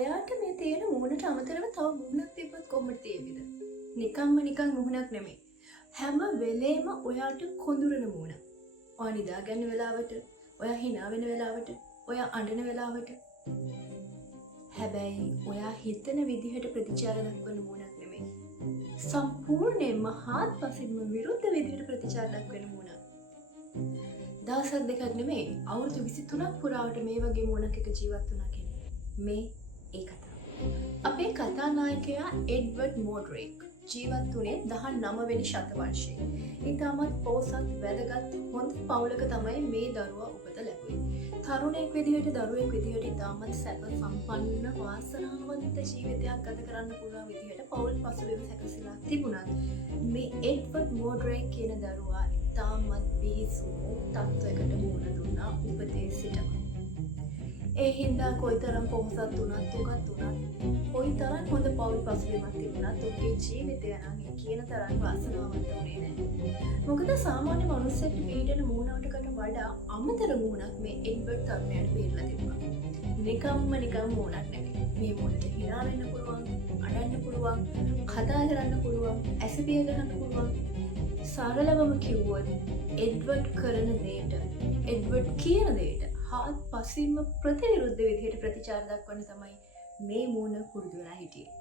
ඔයාට මේ තියෙන මූණට අමතරව තව මූණක් තිබ්බත් කොහොමද තියෙවිද? නිකන් මූණක් නෙමෙයි. හැම වෙලේම ඔයාට කොඳුරන මූණ. ඔයා නිදා ගන්න වෙලාවට, ඔයා hina වෙන වෙලාවට, ඔයා අඬන වෙලාවට. හැබැයි ඔයා හිතන විදිහට ප්‍රතිචාර දක්වන මූණක් නෙමෙයි. සම්පූර්ණයෙන්ම හාත්පසින්ම විරුද්ධ විදිහට ප්‍රතිචාර දක්වන මූණක්. දවසක් දෙකක් නෙමෙයි අවුරුදු 23ක් පුරාවට මේ වගේ මූණක් එක ජීවත් වුණා කෙනෙක්. මේ ඒ කතාව. අපේ කතානායකයා එඩ්වර්ඩ් මෝඩ්‍රේක් ජීවත් වුණේ 19 වෙනි ශතවර්ෂයේ. ඊටමත් පොසත් වැදගත් හොඳ පවුලක තමයි මේ දරුවා උපත ලැබුවේ. තරුණයෙක් විදිහට දරුවෙක් විදිහට ඉතාමත් සැප සම්පන්න වාසනාවන්ත ජීවිතයක් ගත කරන්න පුළුවන් විදිහට පවුල් පසුබිම සැකසීලා තිබුණත් මේ එඩ්වර්ඩ් මෝඩ්‍රේක් කියන දරුවා ඉතාමත් බිහිසුණු තත්ත්වයකට මුහුණ දුන්නා උපතේ සිටම. ඒ හින්දා කොයිතරම් පොහොසත් වුණත් උගත් වුණත් කොයිතරම් හොඳ පවුල් පසුබිමක් තිබුණත් ඔහුගේ ජීවිතය නම් ඒ කියන තරම් වාසනාවන්ත වුණේ නැහැ. මොකද සාමාන්‍ය මනුස්සයෙක් පිටින මූණකටකට වඩා අමතර මූණක් මේ එඩ්වර්ඩ් තරුණයාට පිරලා තිබුණා. නිකම් මූණක් නෙමෙයි. මේ මූණට hina වෙන්න පුළුවන්, අඬන්න පුළුවන්, කතා කරන්න පුළුවන්, ඇසපිය ගන්න පුළුවන්. සරලවම කිව්වොත් එඩ්වර්ඩ් කරන දෙයට, එඩ්වර්ඩ් කියන දෙයට හාත්පසින්ම ප්‍රතිවිරුද්ධ විදිහට ප්‍රතිචාර දක්වන්න තමයි මේ මූණ පුරුදු වෙලා හිටියේ.